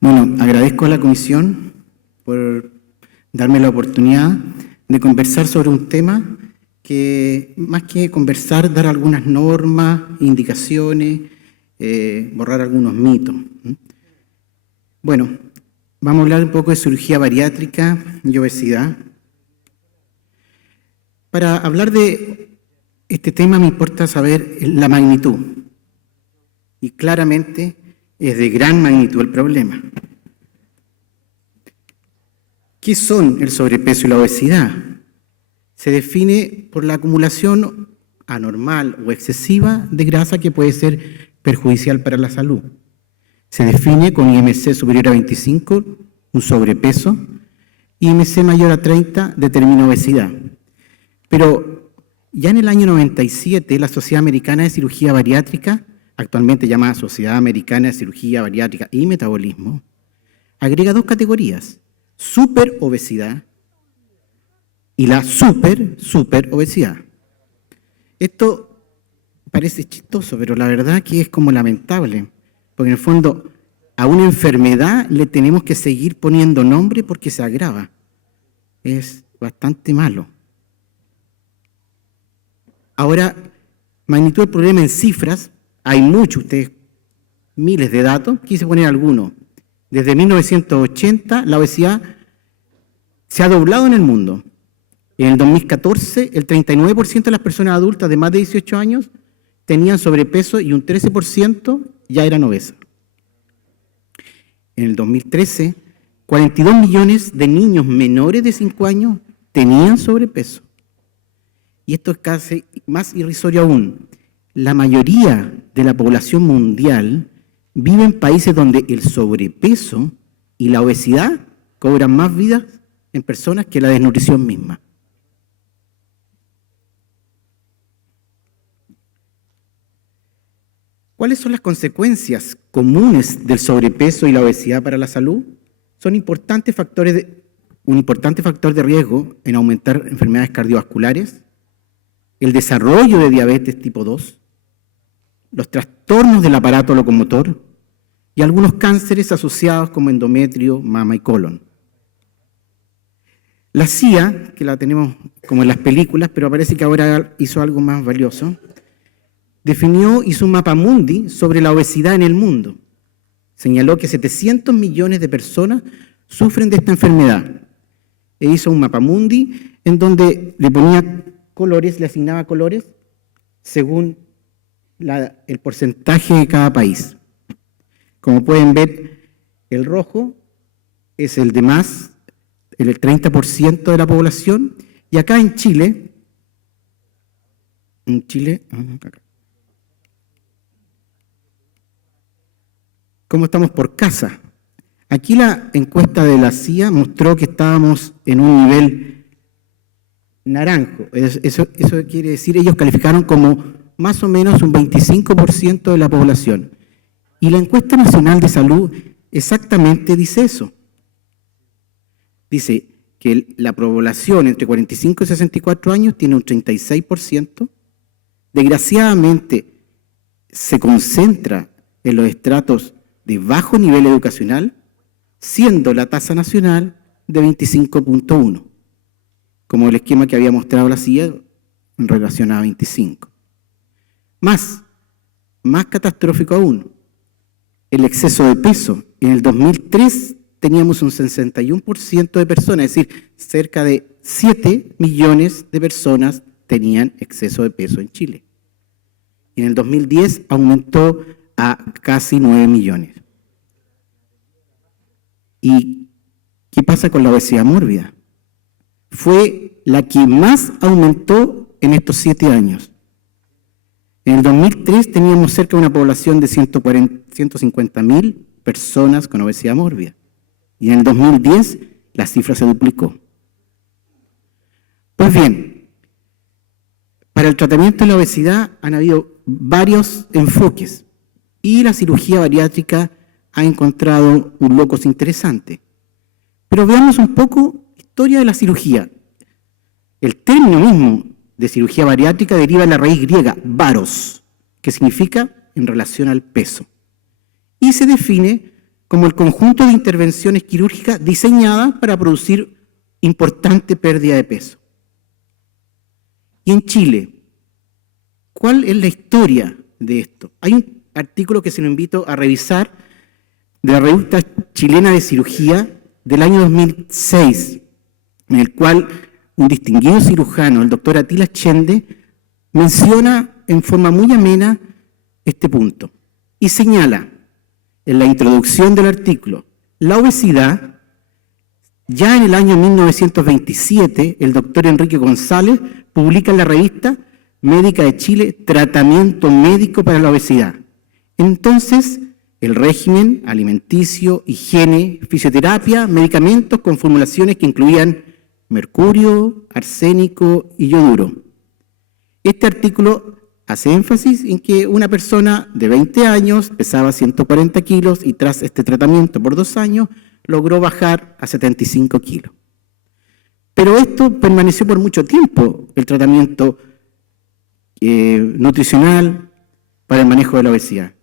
Bueno, agradezco a la comisión por darme la oportunidad de conversar sobre un tema que, más que conversar, dar algunas normas, indicaciones, borrar algunos mitos. Bueno, vamos a hablar un poco de cirugía bariátrica y obesidad. Para hablar de este tema me importa saber la magnitud. Y claramente es de gran magnitud el problema. ¿Qué son el sobrepeso y la obesidad? Se define por la acumulación anormal o excesiva de grasa que puede ser perjudicial para la salud. Se define con IMC superior a 25, un sobrepeso, IMC mayor a 30 determina obesidad. Pero ya en el año 97, la Sociedad Americana de Cirugía Bariátrica, actualmente llamada Sociedad Americana de Cirugía Bariátrica y Metabolismo, agrega dos categorías: superobesidad y la superobesidad. Esto parece chistoso, pero la verdad que es como lamentable, porque en el fondo a una enfermedad le tenemos que seguir poniendo nombre porque se agrava. Es bastante malo. Ahora, magnitud del problema en cifras, hay muchos, ustedes, miles de datos, quise poner algunos. Desde 1980, la obesidad se ha doblado en el mundo. En el 2014, el 39% de las personas adultas de más de 18 años tenían sobrepeso y un 13% ya eran obesas. En el 2013, 42 millones de niños menores de 5 años tenían sobrepeso. Y esto es casi más irrisorio aún. La mayoría de la población mundial vive en países donde el sobrepeso y la obesidad cobran más vidas en personas que la desnutrición misma. ¿Cuáles son las consecuencias comunes del sobrepeso y la obesidad para la salud? Son un importante factor de riesgo en aumentar enfermedades cardiovasculares, el desarrollo de diabetes tipo 2, los trastornos del aparato locomotor y algunos cánceres asociados como endometrio, mama y colon. La CIA, que la tenemos como en las películas, pero parece que ahora hizo algo más valioso, hizo un mapamundi sobre la obesidad en el mundo. Señaló que 700 millones de personas sufren de esta enfermedad. E hizo un mapamundi en donde le ponía colores, le asignaba colores según el porcentaje de cada país. Como pueden ver, el rojo es el de más, el 30% de la población, y acá en Chile, ¿cómo estamos por casa? Aquí la encuesta de la CIA mostró que estábamos en un nivel naranjo. Eso quiere decir, ellos calificaron como más o menos un 25% de la población. Y la encuesta nacional de salud exactamente dice eso. Dice que la población entre 45 y 64 años tiene un 36%. Desgraciadamente se concentra en los estratos de bajo nivel educacional, siendo la tasa nacional de 25.1, como el esquema que había mostrado la CIA en relación a 25. Más catastrófico aún, el exceso de peso. En el 2003 teníamos un 61% de personas, es decir, cerca de 7 millones de personas tenían exceso de peso en Chile. Y en el 2010 aumentó a casi 9 millones. ¿Y qué pasa con la obesidad mórbida? Fue la que más aumentó en estos 7 años. En el 2003 teníamos cerca de una población de 150.000 personas con obesidad mórbida. Y en el 2010 la cifra se duplicó. Pues bien, para el tratamiento de la obesidad han habido varios enfoques y la cirugía bariátrica ha encontrado un locus interesante. Pero veamos un poco la historia de la cirugía. El término mismo de cirugía bariátrica deriva de la raíz griega baros, que significa en relación al peso, y se define como el conjunto de intervenciones quirúrgicas diseñadas para producir importante pérdida de peso. Y en Chile, ¿cuál es la historia de esto? Hay un artículo que se lo invito a revisar de la revista chilena de cirugía del año 2006, en el cual un distinguido cirujano, el doctor Atila Chende, menciona en forma muy amena este punto y señala en la introducción del artículo: la obesidad, ya en el año 1927, el doctor Enrique González publica en la revista Médica de Chile Tratamiento Médico para la Obesidad. Entonces, el régimen alimenticio, higiene, fisioterapia, medicamentos con formulaciones que incluían mercurio, arsénico y yoduro. Este artículo hace énfasis en que una persona de 20 años pesaba 140 kilos y tras este tratamiento por 2 años logró bajar a 75 kilos. Pero esto permaneció por mucho tiempo, el tratamiento nutricional para el manejo de la obesidad.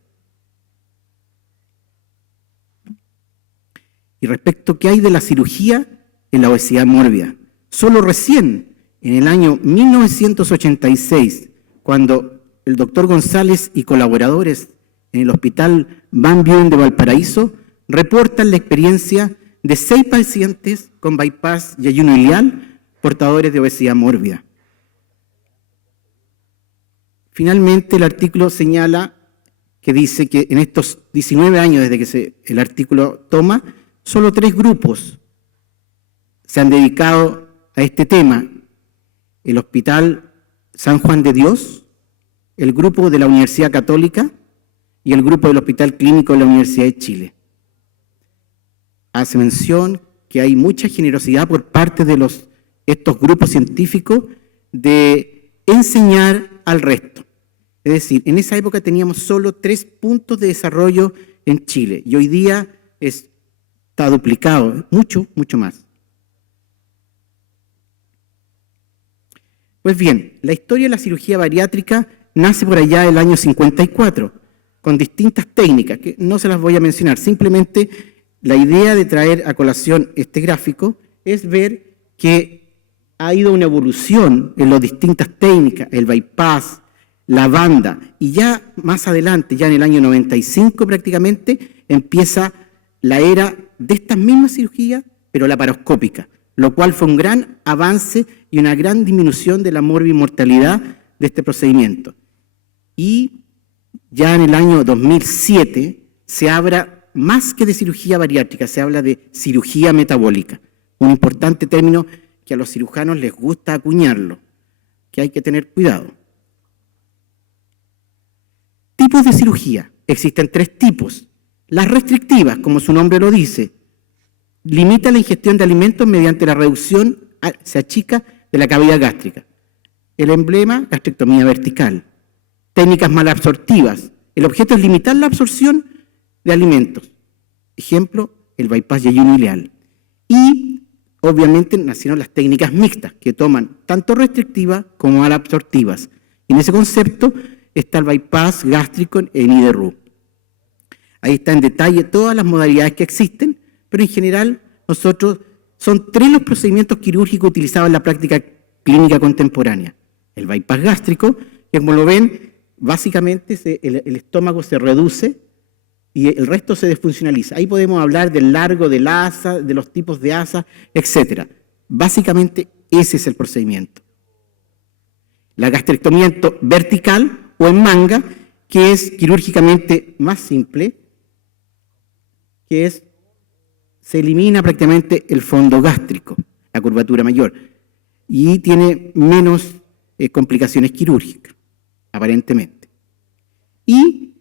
Y respecto a qué hay de la cirugía en la obesidad mórbida, solo recién, en el año 1986, cuando el doctor González y colaboradores en el Hospital Van Buren de Valparaíso reportan la experiencia de 6 pacientes con bypass y ayuno ileal portadores de obesidad mórbida. Finalmente, el artículo señala que dice que en estos 19 años desde que el artículo toma, solo 3 grupos se han dedicado a este tema: el Hospital San Juan de Dios, el grupo de la Universidad Católica y el grupo del Hospital Clínico de la Universidad de Chile. Hace mención que hay mucha generosidad por parte de estos grupos científicos de enseñar al resto. Es decir, en esa época teníamos solo 3 puntos de desarrollo en Chile y hoy día está duplicado, mucho más. Pues bien, la historia de la cirugía bariátrica nace por allá del año 54, con distintas técnicas, que no se las voy a mencionar. Simplemente la idea de traer a colación este gráfico es ver que ha habido una evolución en las distintas técnicas, el bypass, la banda, y ya más adelante, ya en el año 95 prácticamente, empieza la era de estas mismas cirugías, pero laparoscópica, lo cual fue un gran avance y una gran disminución de la morbimortalidad de este procedimiento. Y ya en el año 2007 se habla más que de cirugía bariátrica, se habla de cirugía metabólica, un importante término que a los cirujanos les gusta acuñarlo, que hay que tener cuidado. Tipos de cirugía. Existen 3 tipos. Las restrictivas, como su nombre lo dice, limita la ingestión de alimentos mediante la reducción, se achica, de la cavidad gástrica. El emblema, gastrectomía vertical. Técnicas malabsortivas. El objeto es limitar la absorción de alimentos. Ejemplo, el bypass y ayuno ileal. Y, obviamente, nacieron las técnicas mixtas, que toman tanto restrictivas como malabsortivas. Y en ese concepto está el bypass gástrico en IDRU. Ahí está en detalle todas las modalidades que existen, pero en general son 3 los procedimientos quirúrgicos utilizados en la práctica clínica contemporánea. El bypass gástrico, que como lo ven, básicamente el estómago se reduce y el resto se desfuncionaliza. Ahí podemos hablar del largo del asa, de los tipos de asa, etc. Básicamente ese es el procedimiento. La gastrectomía vertical o en manga, que es quirúrgicamente más simple, que se elimina prácticamente el fondo gástrico, la curvatura mayor, y tiene menos complicaciones quirúrgicas, aparentemente. Y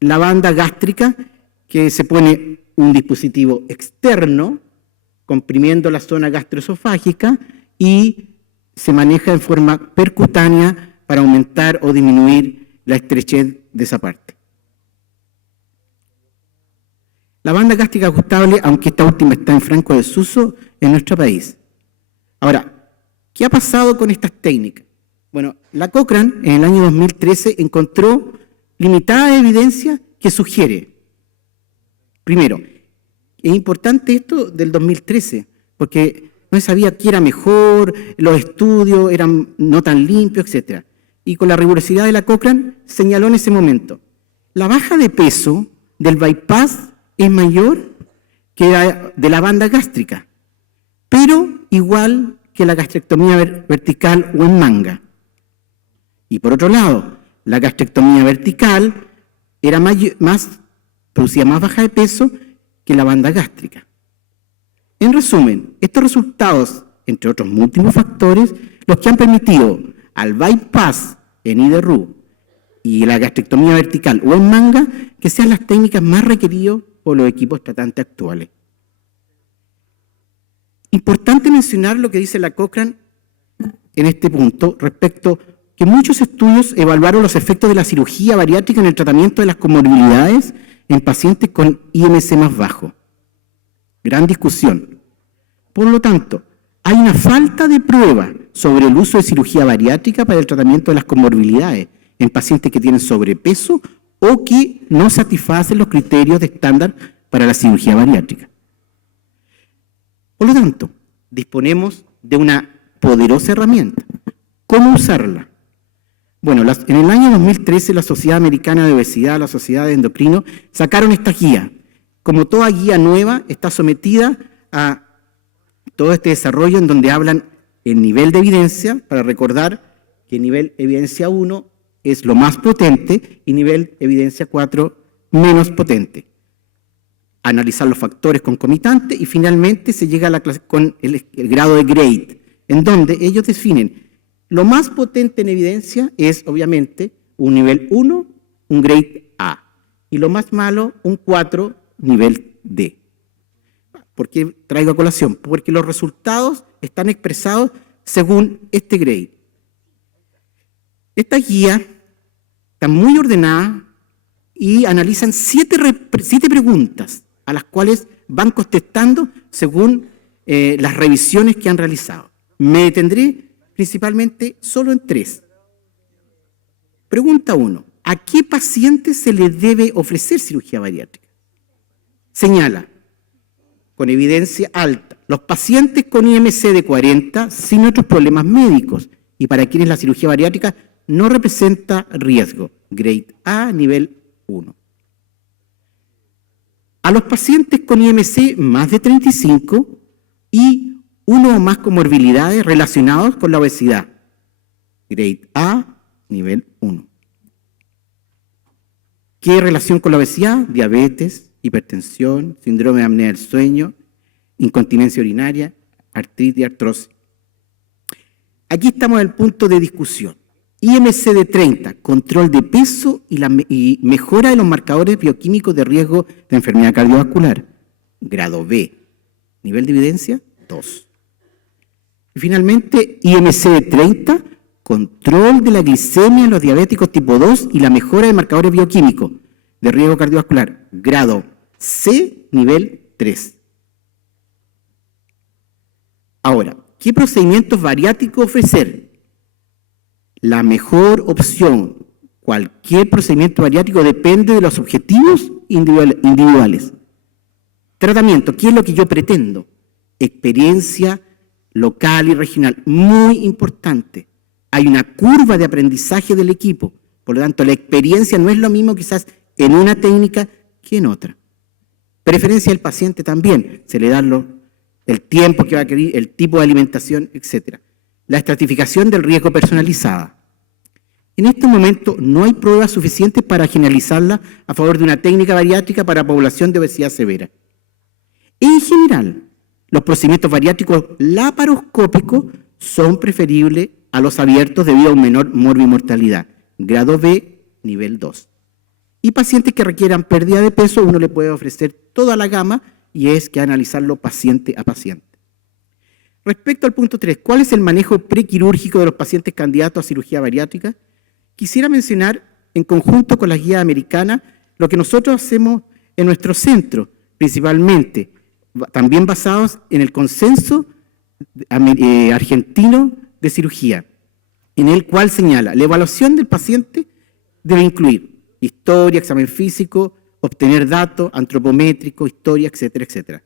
la banda gástrica, que se pone un dispositivo externo, comprimiendo la zona gastroesofágica, y se maneja en forma percutánea para aumentar o disminuir la estrechez de esa parte. La banda gástrica ajustable, aunque esta última está en franco desuso en nuestro país. Ahora, ¿qué ha pasado con estas técnicas? Bueno, la Cochrane en el año 2013 encontró limitada evidencia que sugiere Primero, es importante esto del 2013, porque no se sabía qué era mejor, los estudios eran no tan limpios, etc. Y con la rigurosidad de la Cochrane señaló en ese momento, la baja de peso del bypass es mayor que la de la banda gástrica, pero igual que la gastrectomía vertical o en manga. Y por otro lado, la gastrectomía vertical era producía más baja de peso que la banda gástrica. En resumen, estos resultados, entre otros múltiples factores, los que han permitido al bypass en IDRU y la gastrectomía vertical o en manga que sean las técnicas más requeridas por los equipos tratantes actuales. Importante mencionar lo que dice la Cochrane en este punto respecto que muchos estudios evaluaron los efectos de la cirugía bariátrica en el tratamiento de las comorbilidades en pacientes con IMC más bajo. Gran discusión. Por lo tanto, hay una falta de prueba sobre el uso de cirugía bariátrica para el tratamiento de las comorbilidades en pacientes que tienen sobrepeso o que no satisfacen los criterios de estándar para la cirugía bariátrica. Por lo tanto, disponemos de una poderosa herramienta. ¿Cómo usarla? Bueno, en el año 2013 la Sociedad Americana de Obesidad, la Sociedad de Endocrino, sacaron esta guía. Como toda guía nueva, está sometida a todo este desarrollo en donde hablan el nivel de evidencia, para recordar que nivel evidencia 1 es lo más potente y nivel evidencia 4 menos potente. Analizar los factores concomitantes y finalmente se llega a la clase con el grado de grade, en donde ellos definen lo más potente en evidencia es obviamente un nivel 1, un grade A, y lo más malo, un 4, nivel D. ¿Por qué traigo a colación? Porque los resultados están expresados según este grade. Esta guía está muy ordenada y analizan 7 preguntas a las cuales van contestando según las revisiones que han realizado. Me detendré principalmente solo en 3. Pregunta 1. ¿A qué paciente se le debe ofrecer cirugía bariátrica? Señala, con evidencia alta, los pacientes con IMC de 40 sin otros problemas médicos y para quienes la cirugía bariátrica no representa riesgo, grade A, nivel 1. A los pacientes con IMC más de 35 y uno o más comorbilidades relacionadas con la obesidad, grade A, nivel 1. ¿Qué relación con la obesidad? Diabetes, hipertensión, síndrome de apnea del sueño, incontinencia urinaria, artritis y artrosis. Aquí estamos en el punto de discusión. IMC de 30, control de peso y mejora de los marcadores bioquímicos de riesgo de enfermedad cardiovascular. Grado B. Nivel de evidencia, 2. Y finalmente, IMC de 30, control de la glicemia en los diabéticos tipo 2 y la mejora de marcadores bioquímicos de riesgo cardiovascular. Grado C, nivel 3. Ahora, ¿qué procedimientos bariátricos ofrecer? La mejor opción, cualquier procedimiento bariátrico depende de los objetivos individuales. Tratamiento, ¿qué es lo que yo pretendo? Experiencia local y regional, muy importante. Hay una curva de aprendizaje del equipo, por lo tanto la experiencia no es lo mismo quizás en una técnica que en otra. Preferencia del paciente también, se le da el tiempo que va a querer, el tipo de alimentación, etc. La estratificación del riesgo personalizada. En este momento no hay pruebas suficientes para generalizarla a favor de una técnica bariátrica para población de obesidad severa. En general, los procedimientos bariátricos laparoscópicos son preferibles a los abiertos debido a un menor morbimortalidad, grado B, nivel 2. Y pacientes que requieran pérdida de peso, uno le puede ofrecer toda la gama y es que analizarlo paciente a paciente. Respecto al punto 3, ¿cuál es el manejo prequirúrgico de los pacientes candidatos a cirugía bariátrica? Quisiera mencionar, en conjunto con la guía americana, lo que nosotros hacemos en nuestro centro, principalmente, también basados en el consenso argentino de cirugía, en el cual señala, la evaluación del paciente debe incluir historia, examen físico, obtener datos antropométricos, historia, etcétera, etcétera.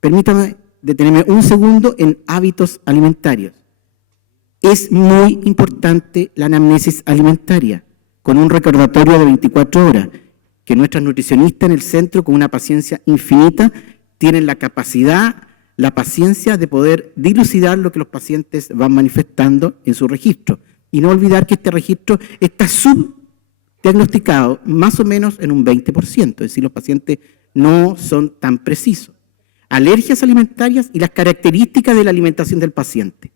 Permítame detenerme un segundo en hábitos alimentarios. Es muy importante la anamnesis alimentaria, con un recordatorio de 24 horas, que nuestras nutricionistas en el centro, con una paciencia infinita, tienen la capacidad, la paciencia de poder dilucidar lo que los pacientes van manifestando en su registro. Y no olvidar que este registro está subdiagnosticado más o menos en un 20%, es decir, los pacientes no son tan precisos. Alergias alimentarias y las características de la alimentación del paciente.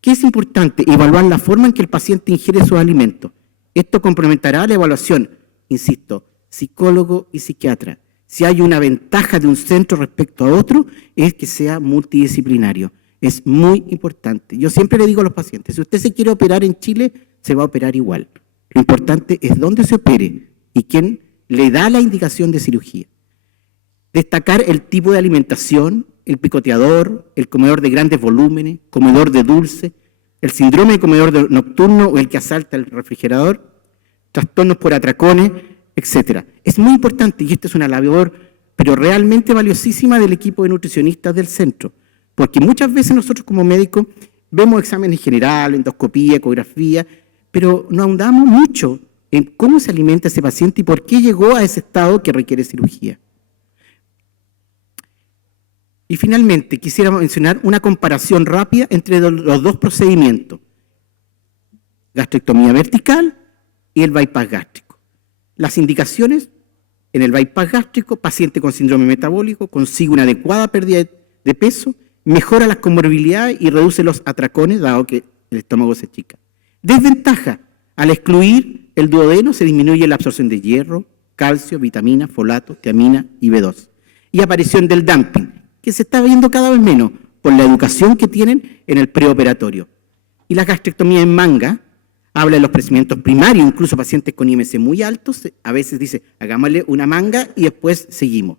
¿Qué es importante? Evaluar la forma en que el paciente ingiere sus alimentos. Esto complementará la evaluación, insisto, psicólogo y psiquiatra. Si hay una ventaja de un centro respecto a otro, es que sea multidisciplinario. Es muy importante. Yo siempre le digo a los pacientes, si usted se quiere operar en Chile, se va a operar igual. Lo importante es dónde se opere y quién le da la indicación de cirugía. Destacar el tipo de alimentación, el picoteador, el comedor de grandes volúmenes, comedor de dulce, el síndrome de comedor nocturno o el que asalta el refrigerador, trastornos por atracones, etc. Es muy importante, y esta es una labor, pero realmente valiosísima del equipo de nutricionistas del centro, porque muchas veces nosotros como médicos vemos exámenes generales, endoscopía, ecografía, pero no ahondamos mucho en cómo se alimenta ese paciente y por qué llegó a ese estado que requiere cirugía. Y finalmente, quisiera mencionar una comparación rápida entre los dos procedimientos, gastrectomía vertical y el bypass gástrico. Las indicaciones: en el bypass gástrico, paciente con síndrome metabólico consigue una adecuada pérdida de peso, mejora las comorbilidades y reduce los atracones, dado que el estómago se achica. Desventaja: al excluir el duodeno se disminuye la absorción de hierro, calcio, vitamina, folato, tiamina y B2. Y aparición del dumping, que se está viendo cada vez menos por la educación que tienen en el preoperatorio. Y la gastrectomía en manga habla de los procedimientos primarios, incluso pacientes con IMC muy altos, a veces dice, hagámosle una manga y después seguimos.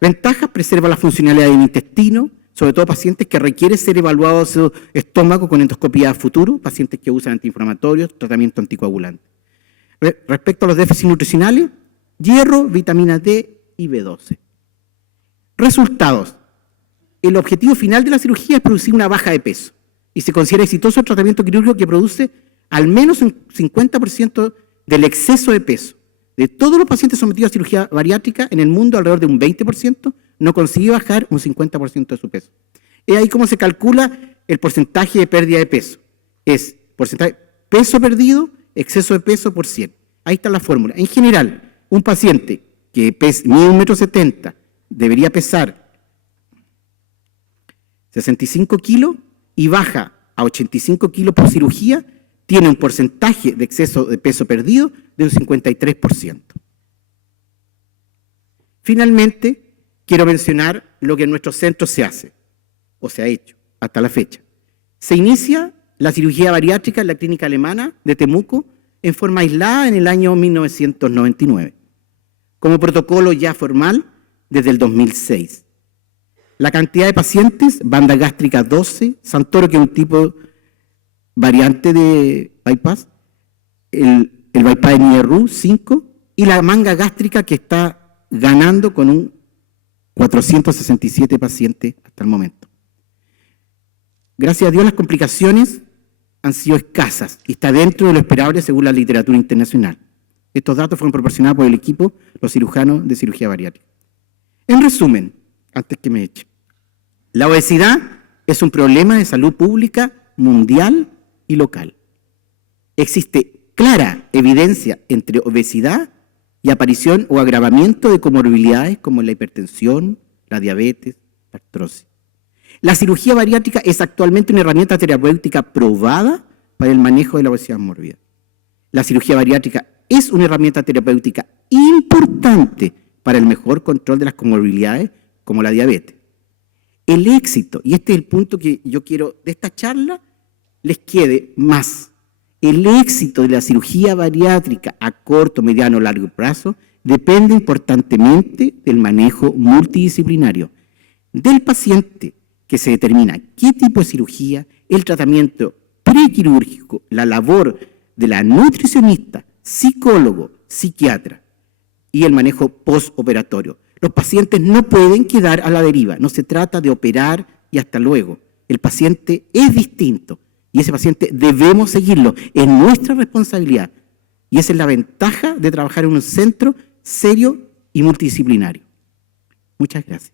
Ventajas: preserva la funcionalidad del intestino, sobre todo pacientes que requieren ser evaluados su estómago con endoscopía a futuro, pacientes que usan antiinflamatorios, tratamiento anticoagulante. Respecto a los déficits nutricionales: hierro, vitamina D y B12. Resultados: el objetivo final de la cirugía es producir una baja de peso y se considera exitoso el tratamiento quirúrgico que produce al menos un 50% del exceso de peso. De todos los pacientes sometidos a cirugía bariátrica en el mundo, alrededor de un 20% no consigue bajar un 50% de su peso. Es ahí cómo se calcula el porcentaje de pérdida de peso. Es porcentaje peso perdido, exceso de peso por 100. Ahí está la fórmula. En general, un paciente que mide 1,70 m debería pesar 65 kilos y baja a 85 kilos por cirugía, tiene un porcentaje de exceso de peso perdido de un 53%. Finalmente, quiero mencionar lo que en nuestro centro se hace, o se ha hecho hasta la fecha. Se inicia la cirugía bariátrica en la clínica alemana de Temuco en forma aislada en el año 1999, como protocolo ya formal desde el 2006. La cantidad de pacientes: banda gástrica 12, Santoro, que es un tipo variante de bypass, el bypass de Nierru 5, y la manga gástrica, que está ganando con un 467 pacientes hasta el momento. Gracias a Dios las complicaciones han sido escasas y está dentro de lo esperable según la literatura internacional. Estos datos fueron proporcionados por el equipo, los cirujanos de cirugía bariátrica. En resumen, antes que me eche, la obesidad es un problema de salud pública mundial y local. Existe clara evidencia entre obesidad y aparición o agravamiento de comorbilidades como la hipertensión, la diabetes, la artrosis. La cirugía bariátrica es actualmente una herramienta terapéutica probada para el manejo de la obesidad mórbida. La cirugía bariátrica es una herramienta terapéutica importante para el mejor control de las comorbilidades como la diabetes. El éxito, y este es el punto que yo quiero de esta charla, les quede más. El éxito de la cirugía bariátrica a corto, mediano o largo plazo depende importantemente del manejo multidisciplinario del paciente, que se determina qué tipo de cirugía, el tratamiento prequirúrgico, la labor de la nutricionista, psicólogo, psiquiatra. y el manejo postoperatorio. Los pacientes no pueden quedar a la deriva, no se trata de operar y hasta luego. El paciente es distinto y ese paciente debemos seguirlo, es nuestra responsabilidad. Y esa es la ventaja de trabajar en un centro serio y multidisciplinario. Muchas gracias.